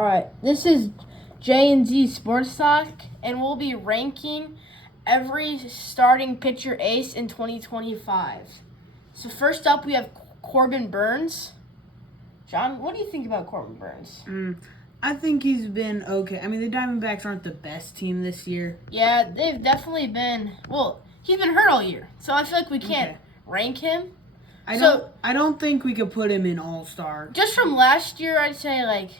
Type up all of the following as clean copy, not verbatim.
All right, this is J&Z Sports Talk, and we'll be ranking every starting pitcher ace in 2025. So first up, we have Corbin Burns. John, what do you think about Corbin Burns? I think he's been okay. I mean, the Diamondbacks aren't the best team this year. Yeah, they've definitely been. Well, he's been hurt all year, so I feel like we can't rank him. I don't think we could put him in All-Star. Just from last year, I'd say like.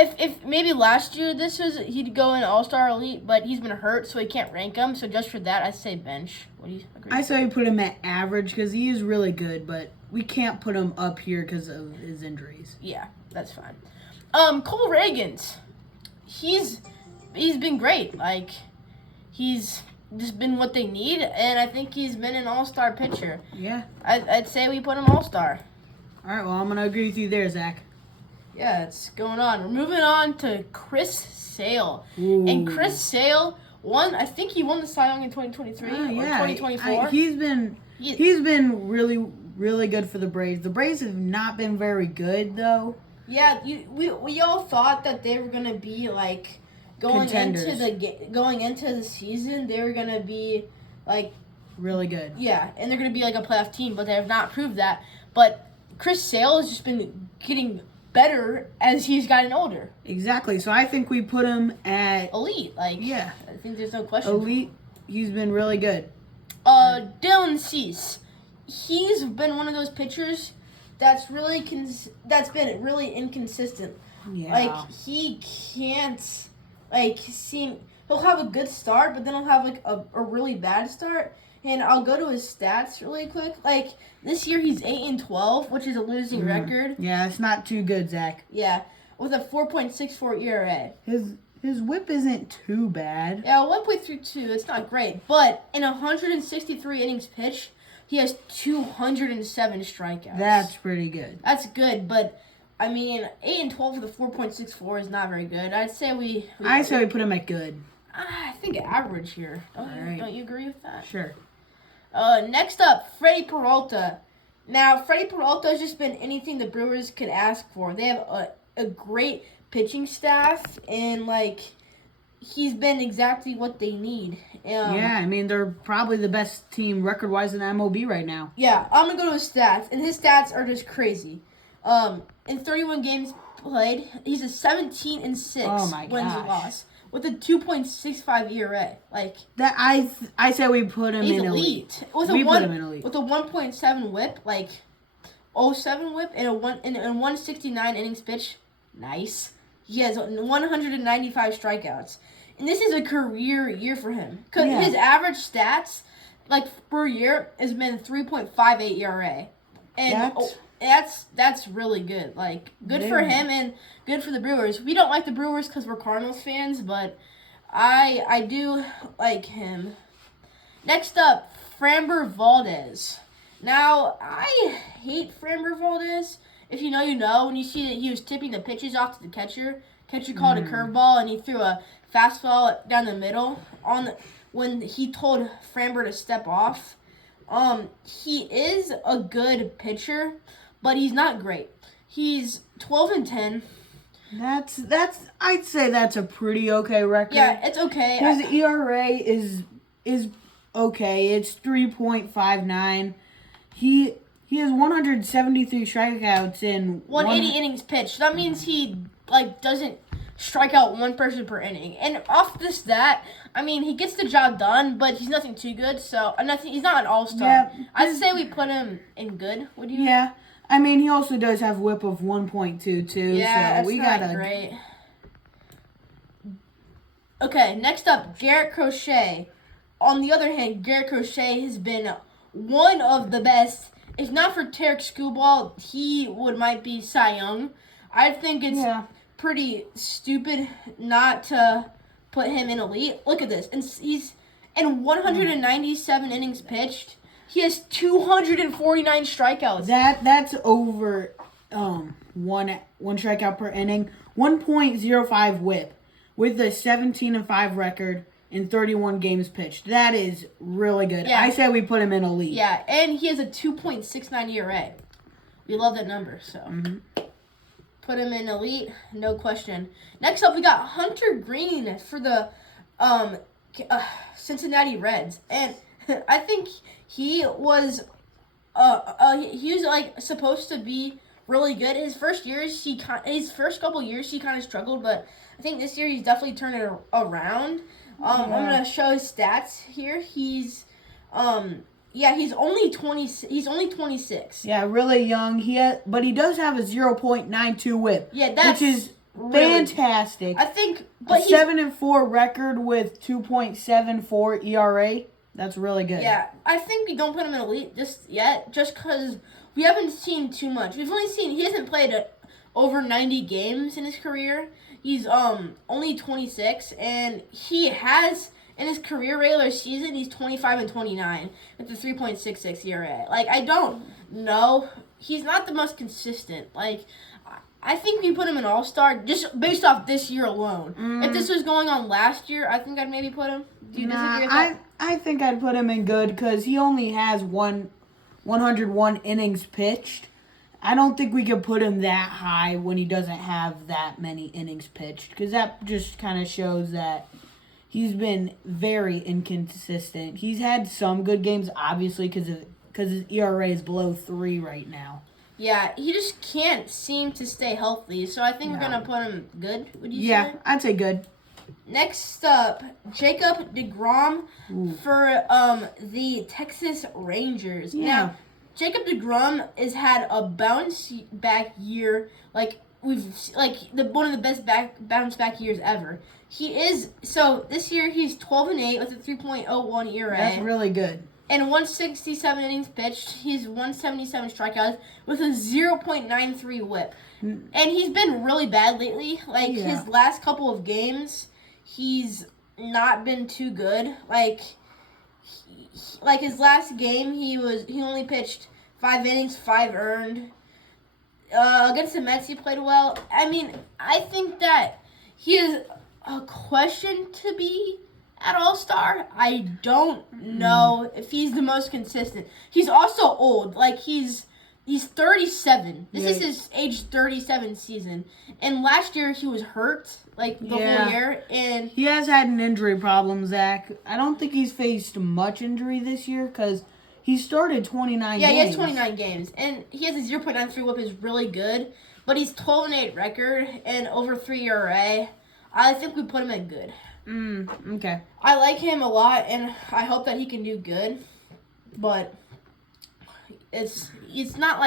If maybe last year he'd go in All-Star Elite, but he's been hurt, so he can't rank him. So just for that, I say bench. What do you agree? I say we put him at average because he is really good, but we can't put him up here because of his injuries. Yeah, that's fine. Cole Reagans, he's been great. Like he's just been what they need, and I think he's been an All-Star pitcher. Yeah, I'd say we put him All-Star. All right, well I'm gonna agree with you there, Zach. Yeah, it's going on. We're moving on to Chris Sale. Ooh. And Chris Sale I think he won the Cy Young in 2023 or 2024. He's been really, really good for the Braves. The Braves have not been very good, though. Yeah, we all thought that they were going to be, like, going into the season, they were going to be, like... really good. Yeah, and they're going to be, like, a playoff team, but they have not proved that. But Chris Sale has just been getting better as he's gotten older. Exactly. So I think we put him at elite. Like, yeah, I think there's no question. Elite. He's been really good. Dylan Cease. He's been one of those pitchers that's been really inconsistent. Yeah. Like he can't he'll have a good start, but then he'll have like a really bad start. And I'll go to his stats really quick. Like, this year he's 8-12, which is a losing record. Yeah, it's not too good, Zach. Yeah, with a 4.64 ERA. His whip isn't too bad. Yeah, 1.32, it's not great. But in 163 innings pitched, he has 207 strikeouts. That's pretty good. That's good, but, I mean, 8-12 with a 4.64 is not very good. I'd say we put him at good. I think average here. Don't you agree with that? Sure. Next up, Freddie Peralta. Now, Freddie Peralta has just been anything the Brewers could ask for. They have a great pitching staff, and, like, he's been exactly what they need. Yeah, I mean, they're probably the best team record-wise in the MLB right now. Yeah, I'm going to go to his stats, and his stats are just crazy. In 31 games played, he's a 17-6 wins and loss. With a 2.65 ERA, like that, I say we put him in elite. With a 1.7 WHIP, like 0.7 WHIP, and a 169 innings pitched. Nice. He has 195 strikeouts, and this is a career year for him. Cause his average stats, like per year, has been 3.58 ERA, and that's really good. Like good for him and good for the Brewers. We don't like the Brewers because we're Cardinals fans, but I do like him. Next up, Framber Valdez. Now, I hate Framber Valdez. If you know, you know. When you see that he was tipping the pitches off to the catcher called a curveball, and he threw a fastball down the middle when he told Framber to step off. He is a good pitcher, but he's not great. He's 12-10. I'd say that's a pretty okay record. Yeah, it's okay. His ERA is okay. It's 3.59. He has 173 strikeouts in 180 innings pitched. That means he doesn't strike out one person per inning. And off this stat, I mean, he gets the job done, but he's nothing too good. So he's not an all-star. Yeah, I'd say we put him in good. Would you? Yeah. I mean, he also does have whip of 1.22. Yeah, so that's not great. Okay, next up, Garrett Crochet. On the other hand, Garrett Crochet has been one of the best. If not for Tarek Skubal, he might be Cy Young. I think it's pretty stupid not to put him in elite. Look at this. And he's in 197 innings pitched. He has 249 strikeouts. That's over one strikeout per inning. 1.05 WHIP with a 17-5 record in 31 games pitched. That is really good. Yeah. I say we put him in elite. Yeah, and he has a 2.69 ERA. We love that number, so Put him in elite, no question. Next up, we got Hunter Green for the Cincinnati Reds, and I think he was like supposed to be really good. His first couple years he kind of struggled, but I think this year he's definitely turned it around. I'm gonna show his stats here. He's he's only 20. He's only 26. Yeah, really young. But he does have a 0.92 WHIP. Yeah, that's which is really fantastic. I think, but a 7-4 record with 2.74 ERA. That's really good. Yeah, I think we don't put him in elite just yet, just because we haven't seen too much. He hasn't played over 90 games in his career. He's only 26, and he has in his career regular season he's 25-29 with a 3.66 ERA. Like, I don't know. He's not the most consistent. Like, I think we put him in All-Star just based off this year alone. If this was going on last year, I think I'd maybe put him. Do you disagree with that? I think I'd put him in good because he only has 101 innings pitched. I don't think we could put him that high when he doesn't have that many innings pitched because that just kind of shows that he's been very inconsistent. He's had some good games, obviously, because his ERA is below 3 right now. Yeah, he just can't seem to stay healthy, so I think we're going to put him good, would you say? Yeah, I'd say good. Next up, Jacob DeGrom for the Texas Rangers. Yeah. Now, Jacob DeGrom has had a bounce back year, one of the best bounce back years ever. This year he's 12-8 with a 3.01 ERA. That's really good. And 167 innings pitched. He's 177 strikeouts with a 0.93 WHIP. And he's been really bad lately. His last couple of games, he's not been too good. His last game, he only pitched 5 innings, 5 earned. Against the Mets, he played well. I mean, I think that he is a question to be at All-Star. I don't know if he's the most consistent. He's also old. He's 37. This is his age 37 season. And last year he was hurt the whole year. And he has had an injury problem, Zach. I don't think he's faced much injury this year because he started 29 games. Yeah, he has 29 games. And he has a 0.93 WHIP is really good. But he's 12-8 record and over 3 ERA. I think we put him at good. Okay. I like him a lot, and I hope that he can do good. But it's not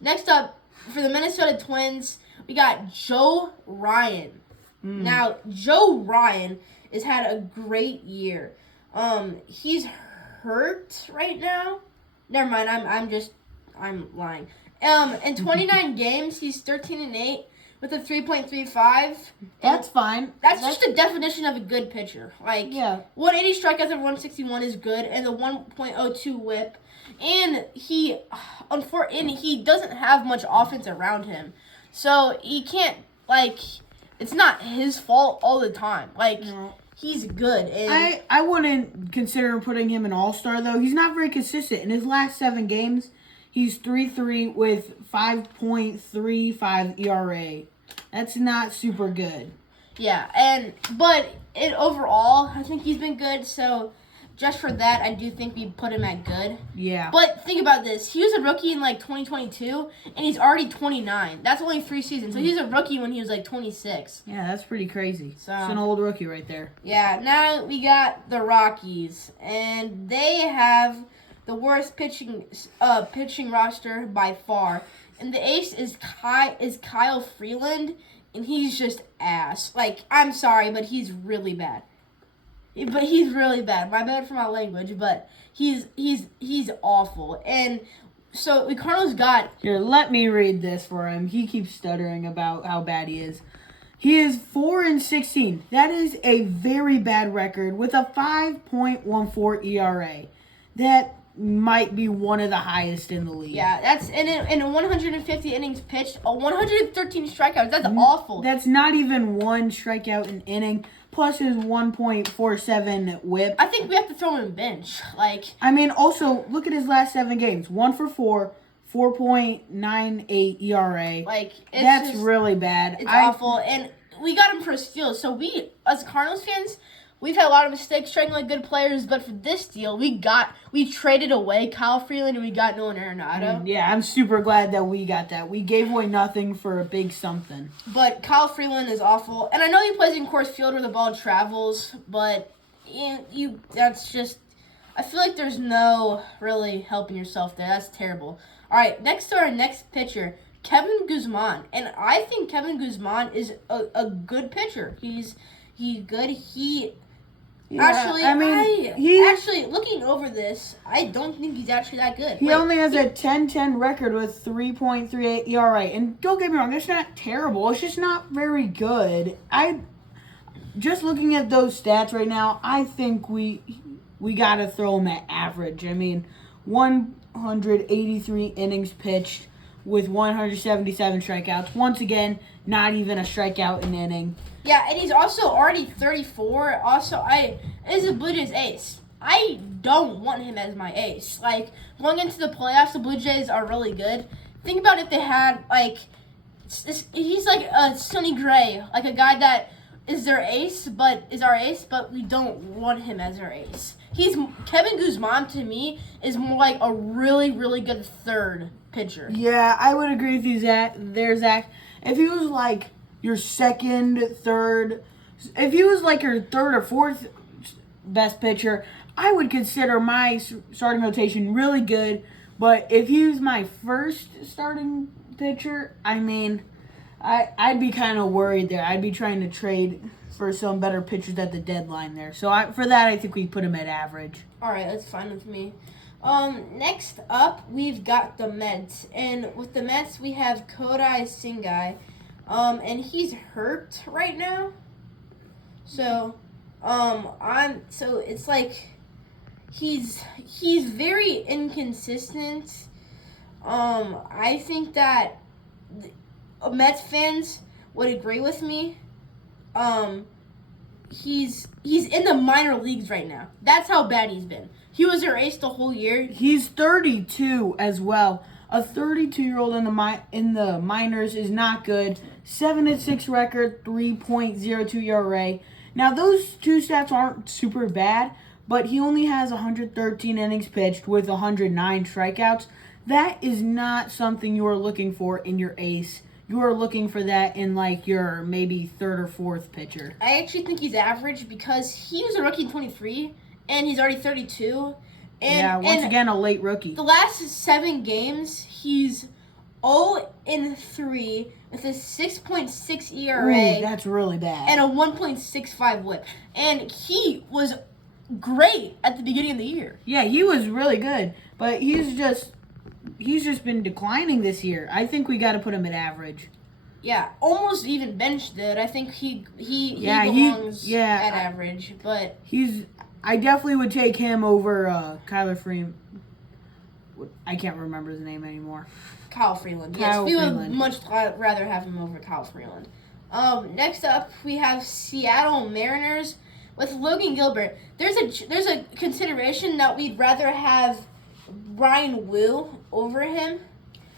Next up, for the Minnesota Twins, we got Joe Ryan. Now, Joe Ryan has had a great year. He's hurt right now. Never mind, I'm lying. In 29 games, he's 13-8. With a 3.35. That's fine. That's just the definition of a good pitcher. 180 strikeouts and 161 is good, and the 1.02 WHIP. And he doesn't have much offense around him. So he can't, it's not his fault all the time. He's good. And I wouldn't consider putting him an All-Star, though. He's not very consistent. In his last 7 games, he's 3-3 with 5.35 ERA. That's not super good. Yeah, but overall, I think he's been good. So just for that, I do think we put him at good. Yeah. But think about this: he was a rookie in 2022, and he's already 29. That's only 3 seasons. So he was a rookie when he was 26. Yeah, that's pretty crazy. So it's an old rookie right there. Yeah. Now we got the Rockies, and they have the worst pitching roster by far. And the ace is Kyle Freeland, and he's just ass. I'm sorry, but he's really bad. But he's really bad. My bad for my language, but he's awful. And so the Cardinals got... Here, let me read this for him. He keeps stuttering about how bad he is. He is 4-16. That is a very bad record with a 5.14 ERA. That might be one of the highest in the league. Yeah, that's in 150 innings pitched, 113 strikeouts. That's awful. That's not even 1 strikeout an inning, plus his 1.47 WHIP. I think we have to throw him in bench. Also, look at his last 7 games. 1 for 4, 4.98 ERA. Like That's really bad. It's awful, and we got him for a steal. So we, as Cardinals fans, we've had a lot of mistakes trading like good players, but for this deal, we traded away Kyle Freeland and we got Nolan Arenado. Yeah, I'm super glad that we got that. We gave away nothing for a big something. But Kyle Freeland is awful, and I know he plays in Coors Field where the ball travels, but that's just. I feel like there's no really helping yourself there. That's terrible. All right, next to our next pitcher, Kevin Guzman, and I think Kevin Guzman is a good pitcher. He's good. Actually, looking over this, I don't think he's actually that good. He only has a 10-10 record with 3.38 ERA. And don't get me wrong, it's not terrible. It's just not very good. Just looking at those stats right now, I think we got to throw him at average. I mean, 183 innings pitched with 177 strikeouts. Once again, not even a strikeout an inning. Yeah, and he's also already 34. Also, is a Blue Jays ace. I don't want him as my ace. Like, going into the playoffs, the Blue Jays are really good. Think about if they had, like, he's like a Sonny Gray, like a guy that is our ace, but we don't want him as our ace. Kevin Guzman, to me, is more like a really, really good third pitcher. Yeah, I would agree with you, Zach. If he was like your second, third, if he was like your third or fourth best pitcher, I would consider my starting rotation really good. But if he was my first starting pitcher, I mean, I'd be kind of worried there. I'd be trying to trade for some better pitchers at the deadline there. So for that, I think we put him at average. All right, that's fine with me. Next up, we've got the Mets. And with the Mets, we have Kodai Sengai. And he's hurt right now. So, so it's like he's very inconsistent. I think that Mets fans would agree with me. He's in the minor leagues right now. That's how bad he's been. He was their ace the whole year. He's 32 as well. A 32-year-old in the minors is not good. 7-6 record, 3.02 ERA. Now those two stats aren't super bad, but he only has 113 innings pitched with 109 strikeouts. That is not something you are looking for in your ace. You are looking for that in like your maybe third or fourth pitcher. I actually think he's average because he was a rookie in 23 and he's already 32. Once again, a late rookie. The last 7 games, he's 0-3 with a 6.6 ERA. Ooh, that's really bad. And a 1.65 WHIP. And he was great at the beginning of the year. Yeah, he was really good, but he's just been declining this year. I think we got to put him at average. Yeah, almost even benched it. I think he belongs at average, but I definitely would take him over Kyler Freeman. I can't remember his name anymore. Kyle Freeland. Yes, we would much rather have him over Kyle Freeland. Next up, we have Seattle Mariners with Logan Gilbert. There's a consideration that we'd rather have Brian Wu over him.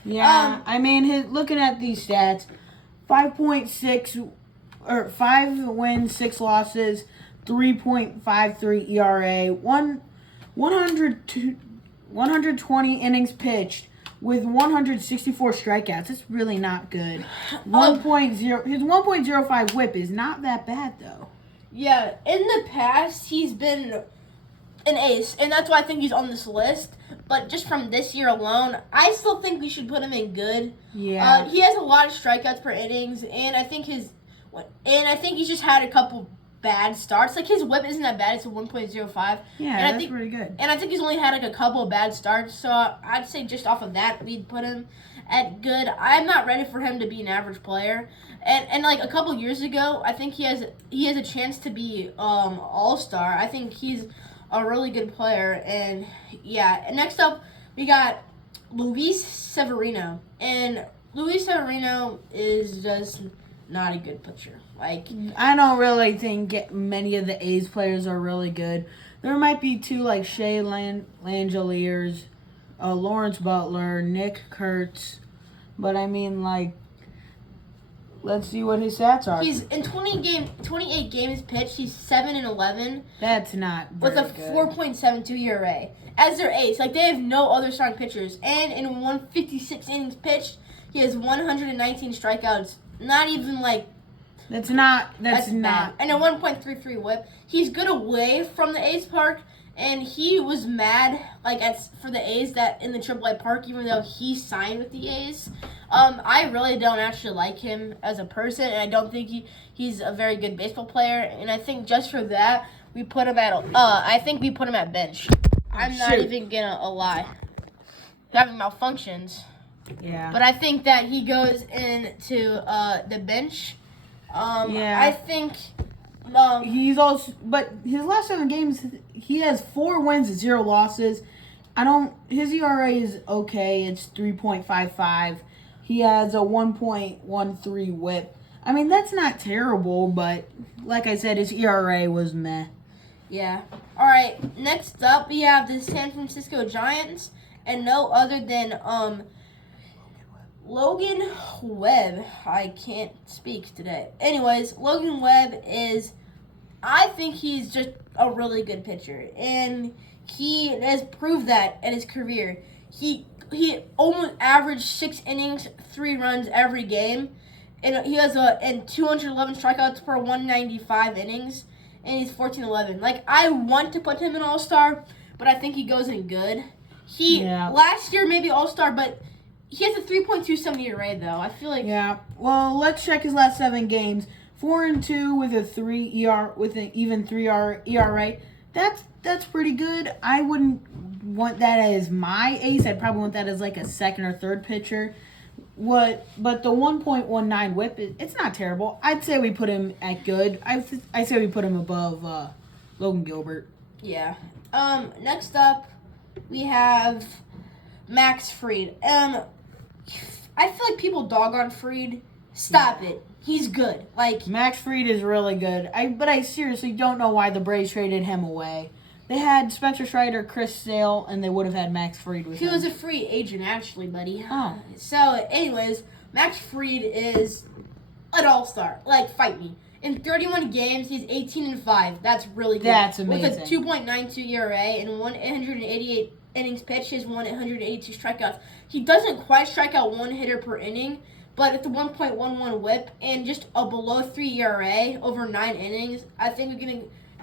Yeah, I mean, looking at these stats, 5.6 or 5 wins, 6 losses, 3.53 ERA, 120 innings pitched with 164 strikeouts. That's really not good. His 1.05 WHIP is not that bad though. Yeah, in the past he's been an ace, and that's why I think he's on this list. But just from this year alone, I still think we should put him in good. Yeah. He has a lot of strikeouts per innings, and I think he's just had a couple bad starts. Like his WHIP isn't that bad; it's a 1.05. Yeah, that's pretty good. And I think he's only had like a couple of bad starts, so I'd say just off of that, we'd put him at good. I'm not ready for him to be an average player. And like a couple years ago, I think he has a chance to be all-star. I think he's a really good player. And yeah, and next up we got Luis Severino. And Luis Severino is just not a good pitcher. Like, I don't really think many of the A's players are really good. There might be 2 like Shea Langeliers, Lawrence Butler, Nick Kurtz. But I mean, like, let's see what his stats are. He's in 28 games pitched. He's 7-11 That's not very with a good. 4.72 ERA. As their ace, like they have no other starting pitchers. And in 156 innings pitched, he has 119 strikeouts. Not even like That's not. bad. And a 1.33 WHIP. He's good away from the A's park, and he was mad for the A's that in the AAA park, even though he signed with the A's. I really don't actually like him as a person, and I don't think he's a very good baseball player. And I think just for that, we put him at bench. I'm not even gonna lie. Having malfunctions. Yeah. But I think that he goes into the bench. Yeah. I think. He's also, but his last 7 games, he has 4 wins and 0 losses. His ERA is okay. It's 3.55. He has a 1.13 WHIP. I mean, that's not terrible, but like I said, his ERA was meh. Yeah. All right. Next up, we have the San Francisco Giants, and no other than Logan Webb. I can't speak today. Anyways, Logan Webb I think he's just a really good pitcher, and he has proved that in his career. He almost averaged 6 innings, 3 runs every game, and he has 211 strikeouts per 195 innings, and he's 14-11. Like, I want to put him in All-Star, but I think he goes in good. Last year maybe All-Star, but he has a 3.27 ERA though. I feel like Well, let's check his last 7 games. 4-2 with an even 3 ERA. That's pretty good. I wouldn't want that as my ace. I'd probably want that as like a second or third pitcher. But the 1.19 WHIP, it's not terrible. I'd say we put him at good. I say we put him above Logan Gilbert. Yeah. Next up, we have Max Fried. I feel like people dog on Fried. Stop it. He's good. Like, Max Fried is really good. But I seriously don't know why the Braves traded him away. They had Spencer Strider, Chris Sale, and they would have had Max Fried with him. He was a free agent, actually, buddy. Oh. So, anyways, Max Fried is an all-star. Like, fight me. In 31 games, he's 18-5. That's really good. That's amazing. With a 2.92 ERA and 188 innings pitched, he has 182 strikeouts. He doesn't quite strike out one hitter per inning, but at the 1.11 WHIP and just a below 3 ERA over 9 innings, I think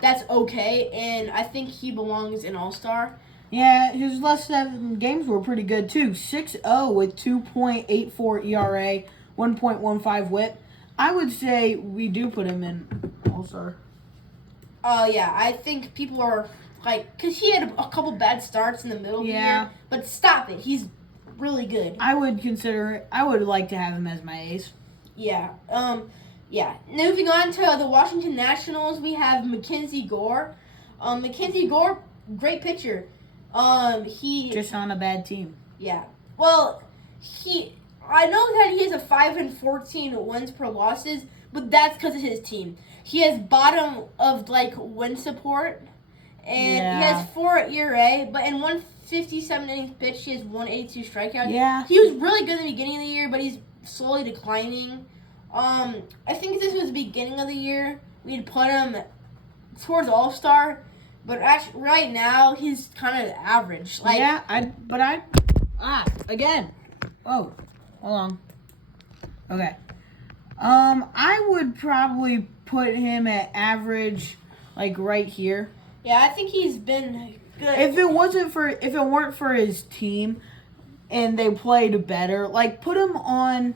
that's okay, and I think he belongs in All-Star. Yeah, his last 7 games were pretty good too. 6-0 with 2.84 ERA, 1.15 WHIP. I would say we do put him in All-Star. Yeah, I think people are like, because he had a couple bad starts in the middle of the year, but stop it. He's really good. I would like to have him as my ace. Yeah. Yeah. Moving on to the Washington Nationals, we have Mackenzie Gore. Mackenzie Gore, great pitcher. He just on a bad team. Yeah. Well, I know that he has a 5-14 wins per losses, but that's because of his team. He has bottom of win support, and he has 4 ERA, but in 157 innings pitched, he has 182 strikeouts. Yeah. He was really good in the beginning of the year, but he's slowly declining. I think if this was the beginning of the year, we'd put him towards All-Star, but actually right now he's kind of average. Again. Oh, hold on. Okay. I would probably put him at average, right here. Yeah, I think he's been good. If it weren't for his team, and they played better, put him on.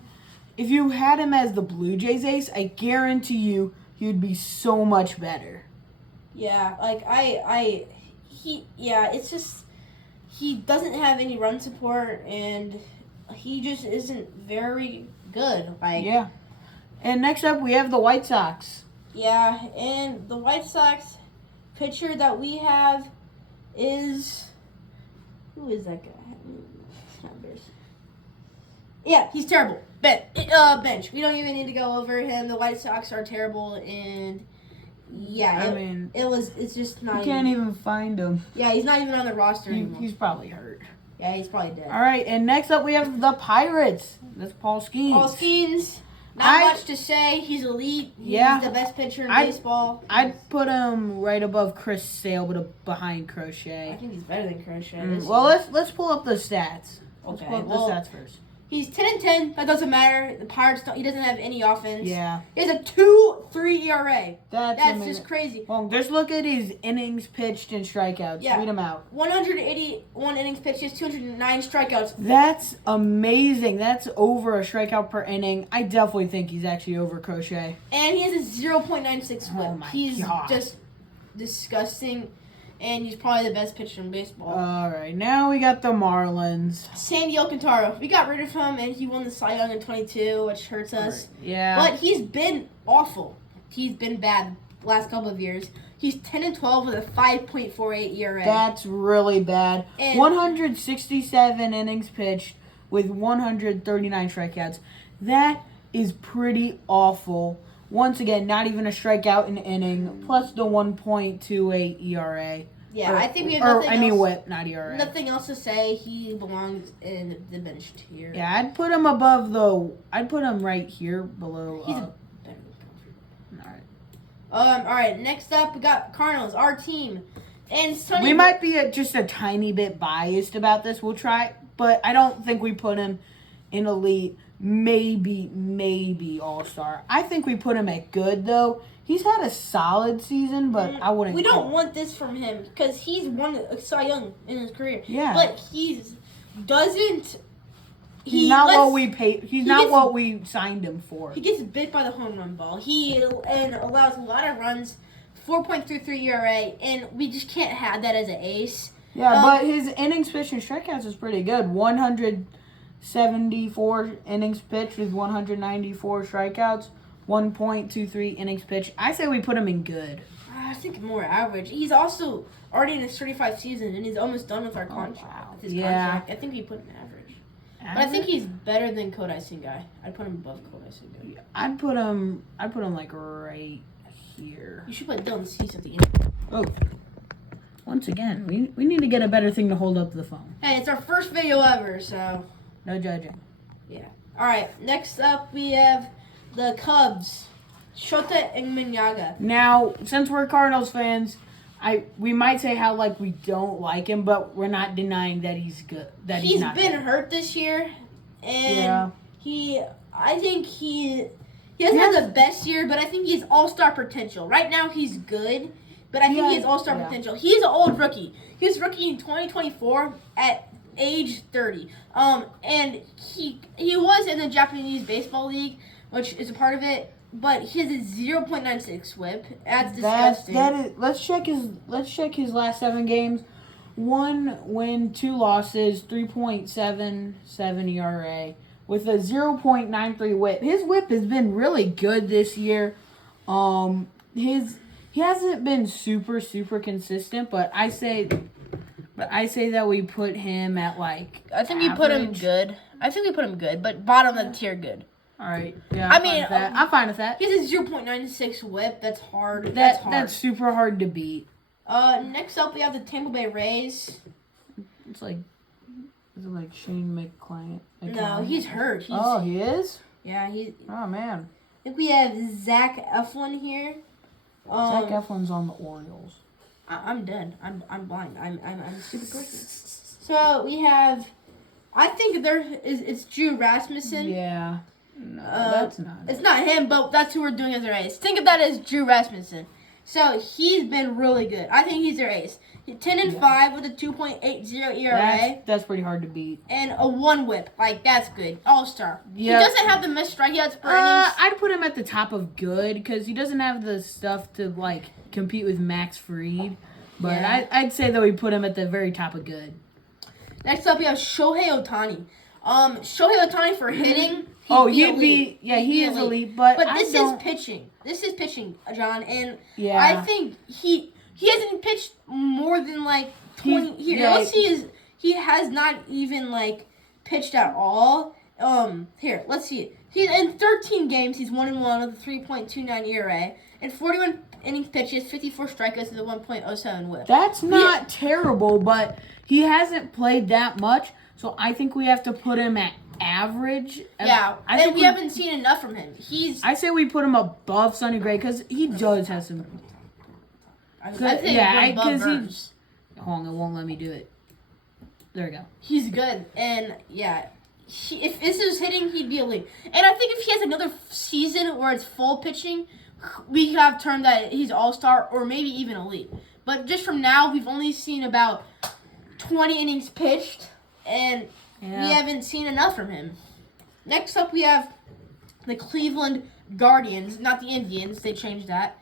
If you had him as the Blue Jays ace, I guarantee you he would be so much better. Yeah, it's just he doesn't have any run support, and he just isn't very good. Yeah. And next up, we have the White Sox. Yeah, and the White Sox pitcher that we have is... Who is that guy? Yeah, he's terrible. Bench. We don't even need to go over him. The White Sox are terrible, and... Yeah, it's just not. You can't even find him. Yeah, he's not even on the roster anymore. He's probably hurt. Yeah, he's probably dead. All right, and next up we have the Pirates. That's Paul Skeens. Paul Skeens, not much to say. He's elite. He's the best pitcher in baseball. I'd put him right above Chris Sale, but behind Crochet. I think he's better than Crochet. Let's pull up the stats. Let's pull up the stats first. He's 10-10. That doesn't matter. The Pirates he doesn't have any offense. Yeah. He has a 2.3 ERA. That's just crazy. Well, just look at his innings pitched and strikeouts. Yeah. Read them out. 181 innings pitched, he has 209 strikeouts. That's amazing. That's over a strikeout per inning. I definitely think he's actually over Crochet. And he has a 0.96 whip. Oh my he's God. just disgusting. And he's probably the best pitcher in baseball. All right, now we got the Marlins. Sandy Alcantara. We got rid of him, and he won the Cy Young in 22, which hurts us. Right. Yeah. But he's been awful. He's been bad the last couple of years. He's 10-12 with a 5.48 ERA. That's really bad. And 167 innings pitched with 139 strikeouts. That is pretty awful. Once again, not even a strikeout an inning, plus the 1.28 ERA. Yeah, I think we have nothing else. WHIP, not ERA. Nothing else to say. He belongs in the bench tier. Yeah, I'd put him above the. I'd put him right here below. He's a better Alright. All right. Next up, we got Cardinals, our team, and Sonny. We might be just a tiny bit biased about this. We'll try, but I don't think we put him in elite. Maybe all-star. I think we put him at good, though. He's had a solid season, but I wouldn't. We don't want this from him because he's won a Cy Young in his career. Yeah. But doesn't. He's not what we paid. He's not what we signed him for. He gets bit by the home run ball. He allows a lot of runs, 4.33 ERA, and we just can't have that as an ace. Yeah, but his innings pitched and strikeouts is pretty good. 174 innings pitched with 194 strikeouts, 1.23 innings pitched. I say we put him in good. I think more average. He's also already in his 35th season, and he's almost done with our contract. Wow. With his contract. I think we put him average. But I think he's better than Kodai Sengai. I'd put him above Kodai Sengai. I'd put him like right here. You should put Dylan Cease at the end. Oh. Once again, we need to get a better thing to hold up the phone. Hey, it's our first video ever, so. No judging. Yeah. All right. Next up, we have the Cubs, Shota Imanaga. Now, since we're Cardinals fans, we might say how like we don't like him, but we're not denying that he's good. That he's not been good. hurt this year, and I think he hasn't had the best year, but I think he has all-star potential. Right now, he's good, but I think he has all-star potential. He's an old rookie. He was rookie in 2024 at age 30. And he was in the Japanese Baseball League, which is a part of it. But he has a 0.96 whip. That's disgusting. Let's check his last 7 games. 1 win, 2 losses, 3.77 ERA with a 0.93 whip. His whip has been really good this year. He hasn't been super consistent, but I say that we put him at like. I think we put him good. But bottom of the tier good. All right. Yeah. I'm fine with that. He has a 0.96 whip. That's hard. That's super hard to beat. Next up we have the Tampa Bay Rays. Is it like Shane McClane? No, he's hurt. He is? Yeah, Oh man. I think we have Zach Eflin here. Zach Eflin's on the Orioles. I'm dead. I'm blind. I'm a stupid person. So we have. I think it's Drew Rasmussen. Yeah. No, that's not. It's not him, but that's who we're doing as our ace. Think of that as Drew Rasmussen. So he's been really good. I think he's their ace. 10-5 with a 2.80 ERA. That's pretty hard to beat. And a 1 whip. Like, that's good. All-star. Yep. He doesn't have the missed strikeouts per innings. I'd put him at the top of good because he doesn't have the stuff to, like, compete with Max Fried. But yeah. I'd say, though, we put him at the very top of good. Next up, we have Shohei Ohtani. Shohei Ohtani for hitting. He is elite. But this is pitching. This is pitching, John. And yeah. I think he hasn't pitched more than, like, 20. Let's see. He has not even, like, pitched at all. Let's see. In 13 games, he's 1-1 with a 3.29 ERA. And 41 innings pitched, he has 54 strikeouts with a 1.07 whip. That's not terrible, but He hasn't played that much, so I think we have to put him at average. Yeah, I think we haven't seen enough from him. I say we put him above Sonny Gray because he does have some. I think above Burns. Hold on, it won't let me do it. There we go. He's good, and yeah, if this is hitting, he'd be elite. And I think if he has another season where it's full pitching, we could have termed that he's all-star or maybe even elite. But just from now, we've only seen about 20 innings pitched, and we haven't seen enough from him. Next up, we have the Cleveland Guardians, not the Indians. They changed that.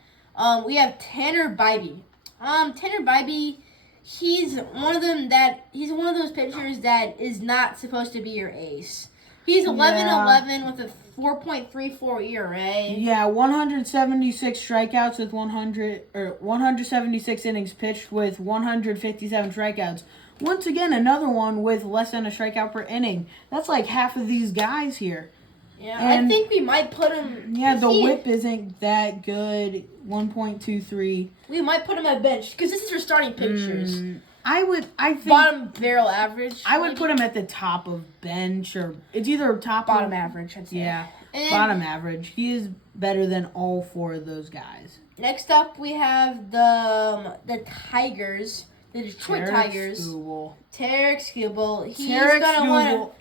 We have Tanner Bybee. Tanner Bybee, he's one of those pitchers that is not supposed to be your ace. He's 11-11 with a 4.34 ERA. Yeah, 176 strikeouts with 176 innings pitched with 157 strikeouts. Once again, another one with less than a strikeout per inning. That's like half of these guys here. Yeah, and I think we might put him. Yeah, the whip isn't that good. 1.23. We might put him at bench because this is for starting pitchers. I think bottom barrel average. I would put him at the top of bench, or it's either top bottom average. I'd say. Yeah, bottom average. He is better than all four of those guys. Next up, we have the Tigers, the Detroit Tigers. Tarek Skubal.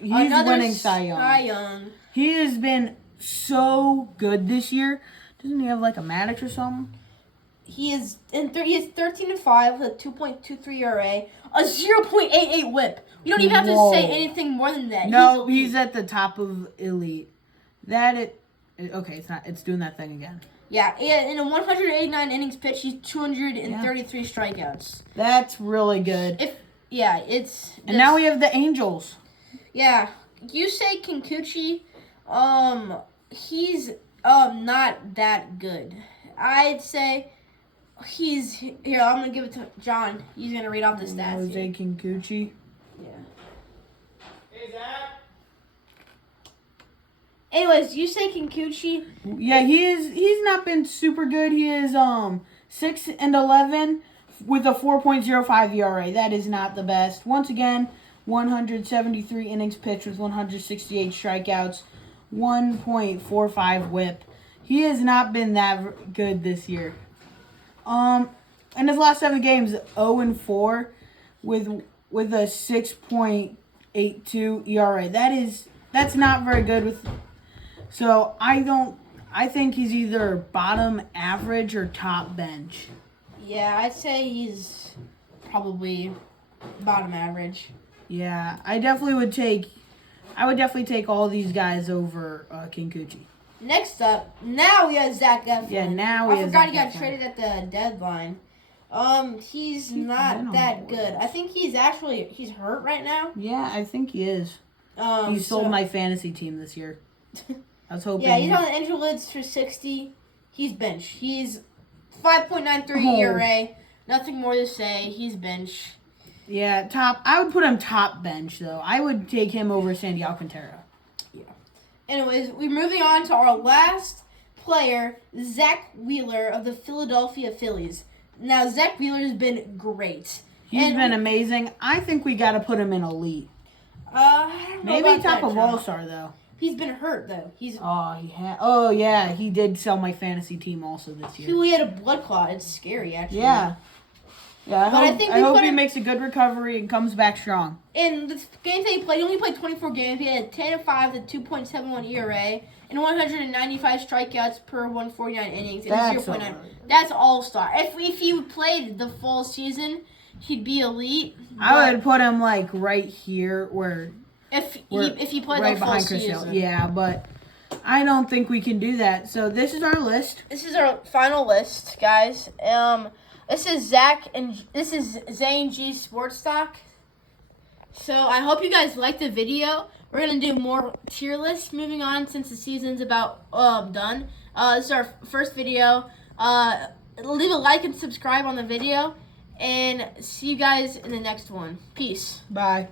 He's winning Cy Young. He has been so good this year. Doesn't he have like a Maddox or something? He is 13-5 with a 2.23 ERA, a 0.88 WHIP. You don't even have to say anything more than that. No, he's at the top of elite. Okay, it's not. It's doing that thing again. Yeah, in a 189 innings pitched, he's 233 strikeouts. That's really good. And now we have the Angels. Yeah, Yusei Kikuchi, he's not that good. I'd say he's here. I'm gonna give it to John. He's gonna read off the stats. Yusei Kikuchi. Yeah. Hey Zach. Anyways, Yusei Kikuchi. Yeah, he's not been super good. He is 6-11 with a 4.05 ERA. That is not the best. Once again, 173 innings pitched with 168 strikeouts, 1.45 WHIP. He has not been that good this year. In his last 7 games, 0-4 with a 6.82 ERA. That's not very good So I think he's either bottom average or top bench. Yeah, I'd say he's probably bottom average. Yeah, I would definitely take all these guys over Kikuchi. Next up, now we have Zach Eflin. Yeah, I forgot he got traded at the deadline. He's not that good. I think he's hurt right now. Yeah, I think he is. He sold my fantasy team this year. I was hoping. Yeah, he's on the injury list for 60. He's bench. He's 5.93 ERA. Nothing more to say. He's bench. Yeah, I would put him top bench though. I would take him over Sandy Alcantara. Yeah. Anyways, we're moving on to our last player, Zach Wheeler of the Philadelphia Phillies. Now, Zach Wheeler has been great. He's been amazing. I think we got to put him in elite. Maybe top of All-Star though. He's been hurt though. Oh yeah, he did sell my fantasy team also this year. He had a blood clot. It's scary actually. Yeah. Yeah, I hope he makes a good recovery and comes back strong. In the games that he played, he only played 24 games. He had 10-5 with 2.71 ERA and 195 strikeouts per 149 innings and 0.9. That's all-star. If he played the full season, he'd be elite. I would put him like right here where if he played right the full season. Yeah, but I don't think we can do that. So this is our list. This is our final list, guys. This is Zach and this is Zane G Sports Stock. So I hope you guys liked the video. We're gonna do more tier lists moving on since the season's about done. This is our first video. Leave a like and subscribe on the video, and see you guys in the next one. Peace. Bye.